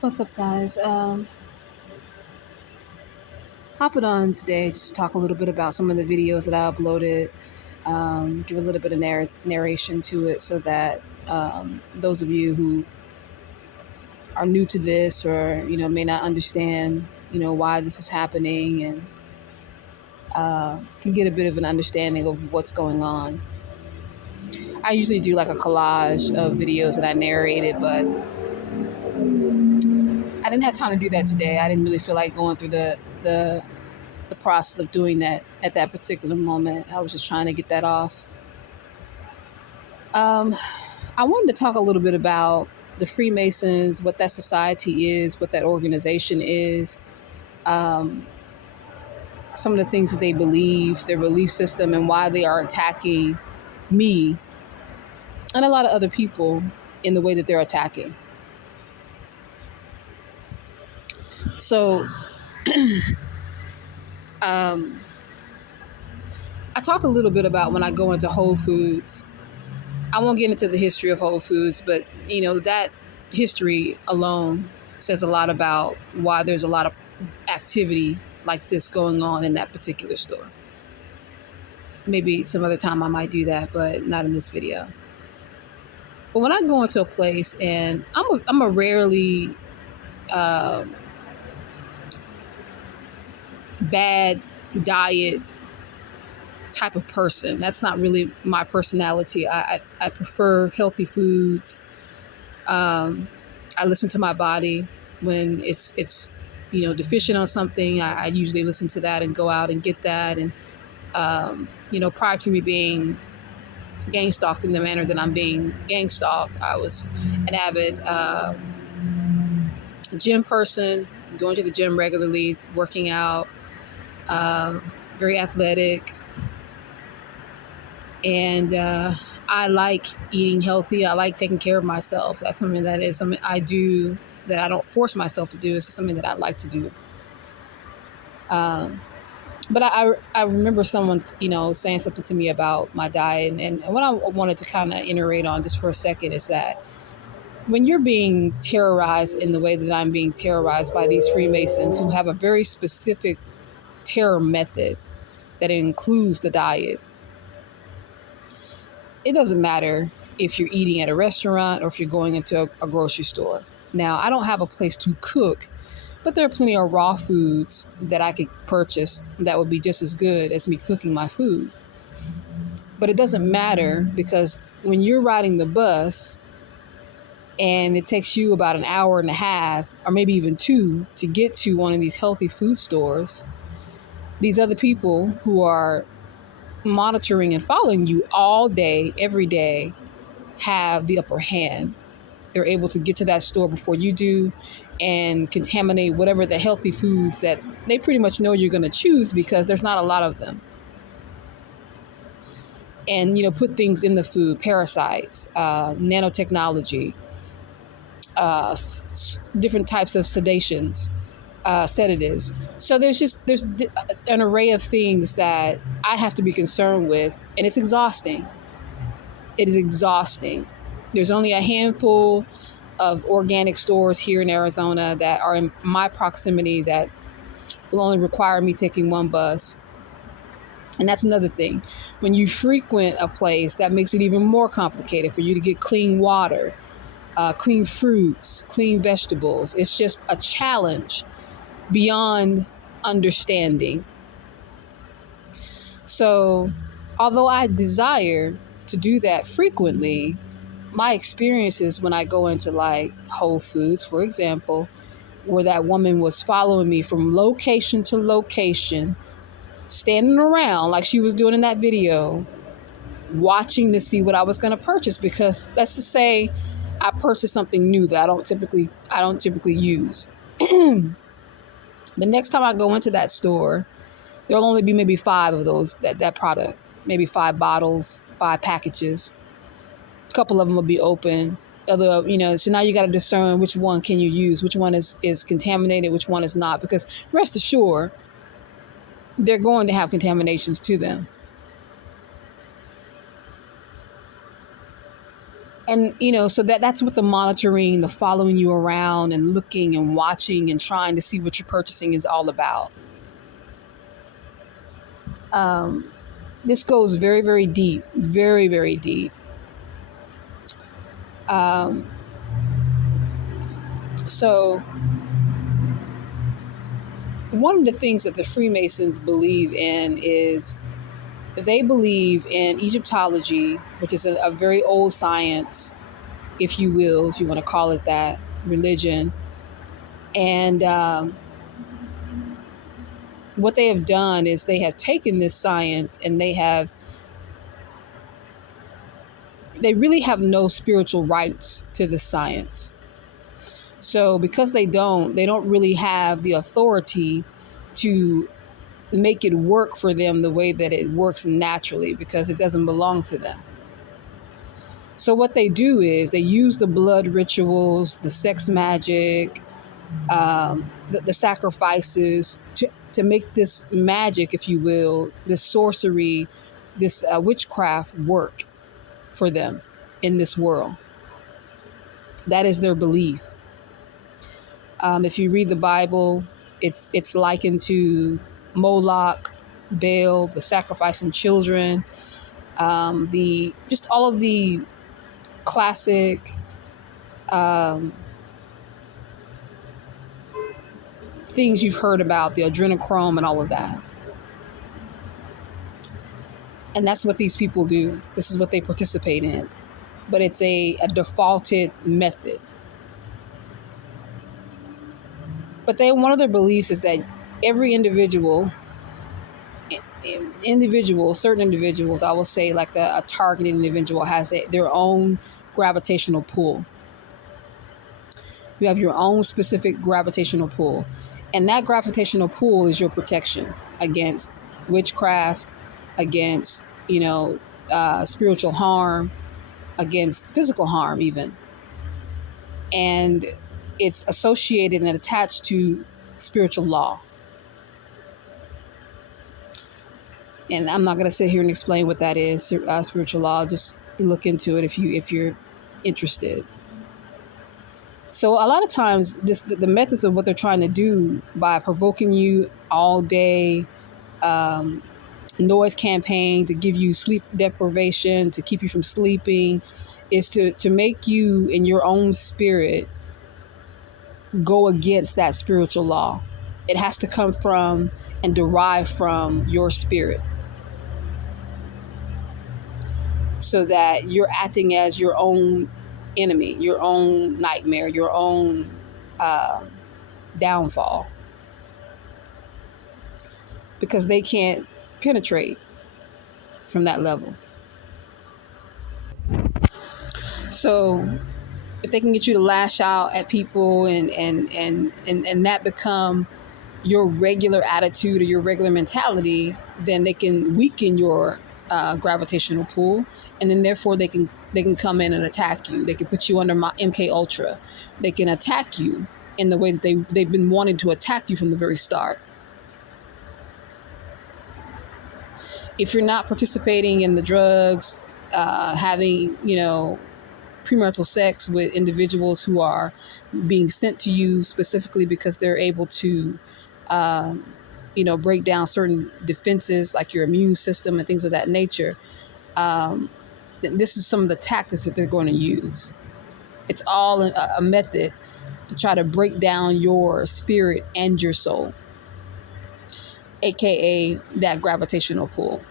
What's up, guys? Hopping on today just to talk a little bit about some of the videos that I uploaded, give a little bit of narration to it so that those of you who are new to this or, may not understand, why this is happening and can get a bit of an understanding of what's going on. I usually do like a collage of videos that I narrated, but I didn't have time to do that today. I didn't really feel like going through the process of doing that at that particular moment. I was just trying to get that off. Um, I wanted to talk a little bit about the Freemasons, what that society is, what that organization is, um, some of the things that they believe, their belief system, and why they are attacking me and a lot of other people in the way that they're attacking. So, um, I talked a little bit about when I go into Whole Foods. I won't get into the history of Whole Foods, but that history alone says a lot about why there's a lot of activity like this going on in that particular store. Maybe some other time I might do that, but not in this video. But when I go into a place, and I'm a rarely bad diet type of person. That's not really my personality. I prefer healthy foods. I listen to my body when it's deficient on something. I usually listen to that and go out and get that. And prior to me being gang stalked in the manner that I'm being gang stalked, I was an avid gym person, going to the gym regularly, working out, very athletic, and I like eating healthy. I like taking care of myself. That's something that is something I do that I don't force myself to do. It's something that I like to do. But I remember someone, saying something to me about my diet. And what I wanted to kind of iterate on just for a second is that when you're being terrorized in the way that I'm being terrorized by these Freemasons who have a very specific terror method that includes the diet, it doesn't matter if you're eating at a restaurant or if you're going into a grocery store. Now, I don't have a place to cook, but there are plenty of raw foods that I could purchase that would be just as good as me cooking my food. But it doesn't matter because when you're riding the bus and it takes you about an hour and a half or maybe even two to get to one of these healthy food stores, these other people who are monitoring and following you all day, every day, have the upper hand. They're able to get to that store before you do and contaminate whatever the healthy foods that they pretty much know you're going to choose because there's not a lot of them. And, put things in the food, parasites, nanotechnology, different types of sedations, sedatives. So there's an array of things that I have to be concerned with, and it's exhausting. It is exhausting. There's only a handful of organic stores here in Arizona that are in my proximity that will only require me taking one bus. And that's another thing. When you frequent a place, that makes it even more complicated for you to get clean water, clean fruits, clean vegetables. It's just a challenge beyond understanding. So, although I desire to do that frequently, my experiences when I go into like Whole Foods, for example, where that woman was following me from location to location, standing around like she was doing in that video, watching to see what I was going to purchase. Because let's just say I purchased something new that I don't typically use. The next time I go into that store, there'll only be maybe 5 of those that product, maybe 5 bottles, 5 packages. A couple of them will be open. Other, so now you got to discern which one can you use, which one is contaminated, which one is not, because rest assured, they're going to have contaminations to them. And so that's what the monitoring, the following you around and looking and watching and trying to see what you're purchasing is all about. This goes very, very deep, very, very deep. So one of the things that the Freemasons believe in is they believe in Egyptology, which is a very old science, if you will, if you want to call it that, religion. And what they have done is they have taken this science and they really have no spiritual rights to the science. So because they don't really have the authority to make it work for them the way that it works naturally, because it doesn't belong to them. So what they do is they use the blood rituals, the sex magic, the sacrifices to make this magic, if you will, this sorcery, this witchcraft work for them in this world. That is their belief. If you read the Bible, it's likened to Moloch, Baal, the sacrificing children, just all of the classic things you've heard about, the adrenochrome and all of that. And that's what these people do. This is what they participate in. But it's a defaulted method. But one of their beliefs is that every individual, certain individuals, I will say like a targeted individual has their own gravitational pull. You have your own specific gravitational pull. And that gravitational pull is your protection against witchcraft, against, spiritual harm, against physical harm even. And it's associated and attached to spiritual law. And I'm not going to sit here and explain what that is, spiritual law. Just look into it if you're interested. So a lot of times, the methods of what they're trying to do by provoking you all day, noise campaign to give you sleep deprivation, to keep you from sleeping, is to make you in your own spirit go against that spiritual law. It has to come from and derive from your spirit, so that you're acting as your own enemy, your own nightmare, your own downfall, because they can't penetrate from that level. So if they can get you to lash out at people and that become your regular attitude or your regular mentality, then they can weaken your gravitational pull, and then therefore they can come in and attack you. They can put you under my MK Ultra. They can attack you in the way that they've been wanting to attack you from the very start. If you're not participating in the drugs, having premarital sex with individuals who are being sent to you specifically because they're able to break down certain defenses like your immune system and things of that nature, this is some of the tactics that they're going to use. It's all a method to try to break down your spirit and your soul, aka that gravitational pull.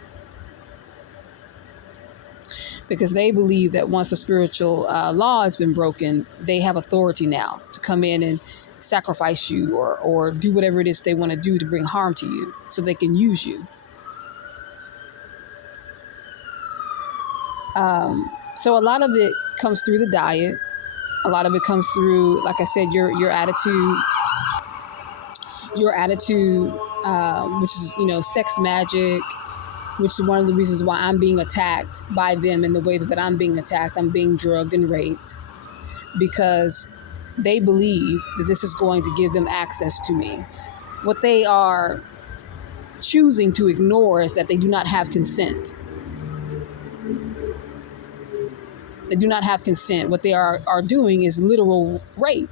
Because they believe that once the spiritual law has been broken, they have authority now to come in and sacrifice you or do whatever it is they want to do to bring harm to you, so they can use you. So a lot of it comes through the diet. A lot of it comes through, like I said, your attitude, which is, sex magic, which is one of the reasons why I'm being attacked by them in the way that I'm being attacked. I'm being drugged and raped because they believe that this is going to give them access to me. What they are choosing to ignore is that they do not have consent. They do not have consent. What they are doing is literal rape.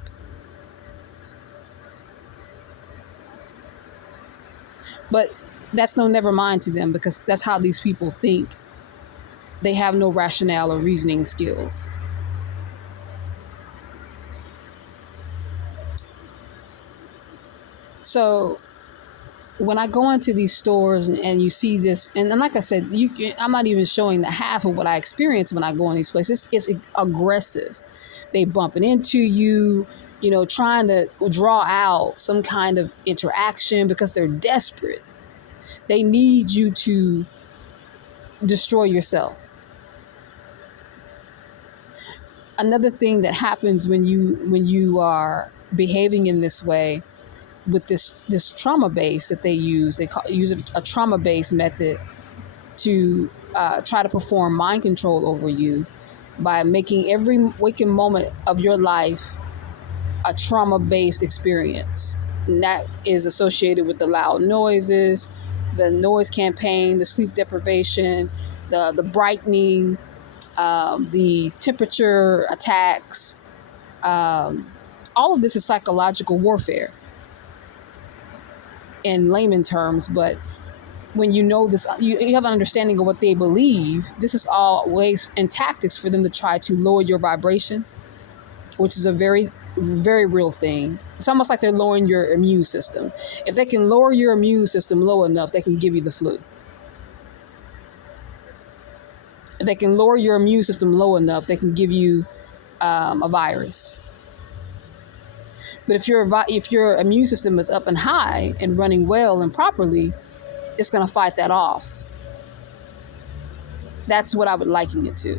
But that's no never mind to them, because that's how these people think. They have no rationale or reasoning skills. So when I go into these stores and you see this, and like I said, I'm not even showing the half of what I experience when I go in these places. It's aggressive. They bumping into you, trying to draw out some kind of interaction because they're desperate. They need you to destroy yourself. Another thing that happens when you are behaving in this way with this trauma base that they use, use a trauma based method to try to perform mind control over you by making every waking moment of your life a trauma based experience. And that is associated with the loud noises, the noise campaign, the sleep deprivation, the brightening, the temperature attacks. All of this is psychological warfare in layman terms, but when you know this, you have an understanding of what they believe. This is all ways and tactics for them to try to lower your vibration, which is a very, very real thing. It's almost like they're lowering your immune system. If they can lower your immune system low enough, they can give you the flu. If they can lower your immune system low enough, they can give you a virus. But if your immune system is up and high and running well and properly, it's going to fight that off. That's what I would liken it to.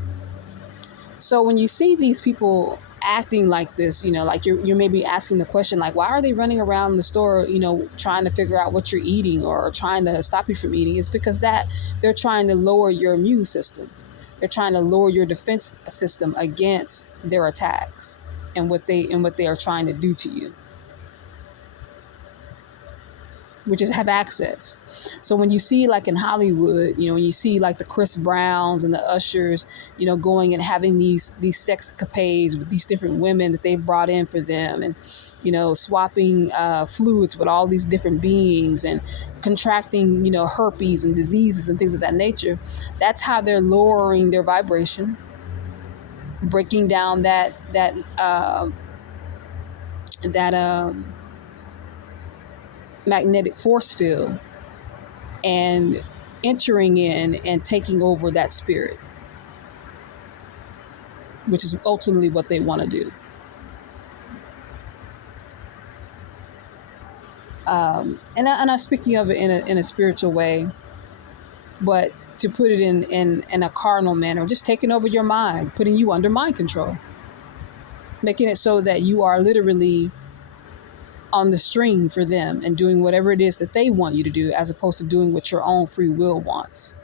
So when you see these people acting like this, like you're maybe asking the question, like, why are they running around the store, trying to figure out what you're eating or trying to stop you from eating? It's because that they're trying to lower your immune system. They're trying to lower your defense system against their attacks and what they are trying to do to you, which is have access. So when you see, like in Hollywood, when you see like the Chris Browns and the Ushers, going and having these sex capades with these different women that they've brought in for them, and swapping fluids with all these different beings and contracting herpes and diseases and things of that nature, that's how they're lowering their vibration, breaking down that magnetic force field and entering in and taking over that spirit, which is ultimately what they want to do. And I'm speaking of it in a spiritual way, but to put it in a carnal manner, just taking over your mind, putting you under mind control, making it so that you are literally on the string for them and doing whatever it is that they want you to do, as opposed to doing what your own free will wants.